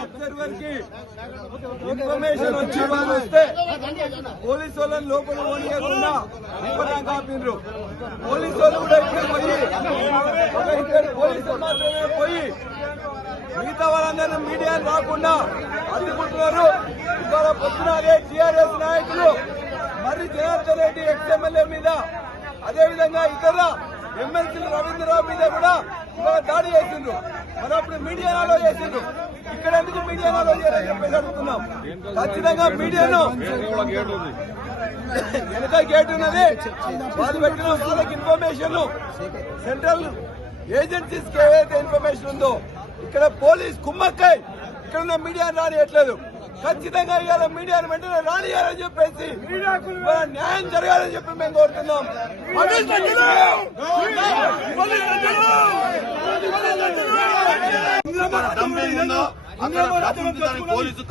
అబ్జర్వర్కి information వచ్చి వాళ్ళు వస్తే పోలీసు వాళ్ళని లోపల పోనీయకుండా ఇవ్వడానికి ఆపిండ్రు పోలీసు వాళ్ళు కూడా ఇక్కడ పోయి ఒక ఇద్దరు పోలీసులు మాత్రమే పోయి మిగతా వాళ్ళందరూ మీడియా రాకుండా అడ్డుకుంటున్నారు. ఇవాళ పొద్దున అదే టీఆర్ఎస్ నాయకులు మరి జనార్దన్ రెడ్డి ఎక్స్ఎమ్మెల్యే మీద అదేవిధంగా ఇతర ఎమ్మెల్సీ రవీంద్రరావు మీద కూడా ఇవాళ దాడి చేసిండ్రు. మరి అప్పుడు మీడియా నాలో చేసిండ్రు. ఇక్కడ ఎందుకు మీడియా నాలో చేయాలని చెప్పేసి అడుగుతున్నాం. ఖచ్చితంగా మీడియాను వెనుక గేట్ ఉన్నది. వాళ్ళు పెట్టిన వాళ్ళకి ఇన్ఫర్మేషన్ సెంట్రల్ ఏజెన్సీస్కి ఏదైతే ఇన్ఫర్మేషన్ ఉందో ఇక్కడ పోలీస్ కుమ్మక్కై ఇక్కడ ఉన్న మీడియా రానియట్లేదు. ఖచ్చితంగా ఇవాళ మీడియాను వెంటనే రానియాలని చెప్పేసి ఇవాళ న్యాయం జరగాలని చెప్పి మేము కోరుతున్నాం దమ్మేందో అక్కడ ప్రతినిధి దానికి పోలీసు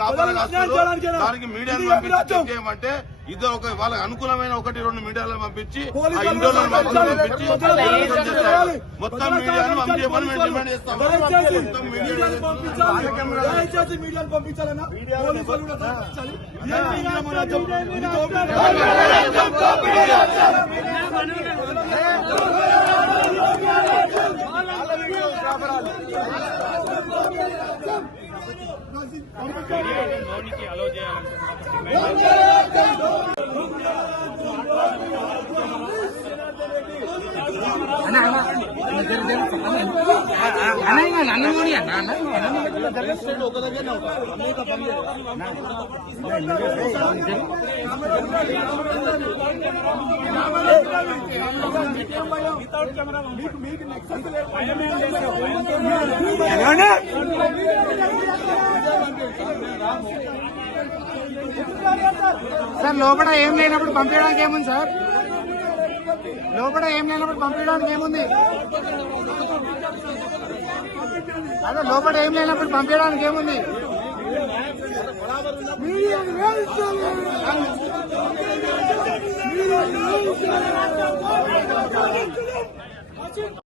దానికి మీడియాను పంపించి చేయమంటే ఇద్దరు ఒక వాళ్ళకి అనుకూలమైన ఒకటి రెండు మీడియాలను పంపించి ఇండోలను పంపించి మొత్తం మీడియాను పంపించమని మేము డిమాండ్ చేస్తాం. మొత్తం మీడియాను దయచేసి మీడియాను పంపించాలన్నా పంపించాలి. ఇదే మీడియా మన రాజ్యం. సార్ లోపల ఏం లేనప్పుడు పంపించడానికి ఏముంది సార్? లోపల ఏం లేనప్పుడు పంపించడానికి ఏముంది? అదే లోపల ఏం లేనప్పుడు పంపించడానికి ఏముంది?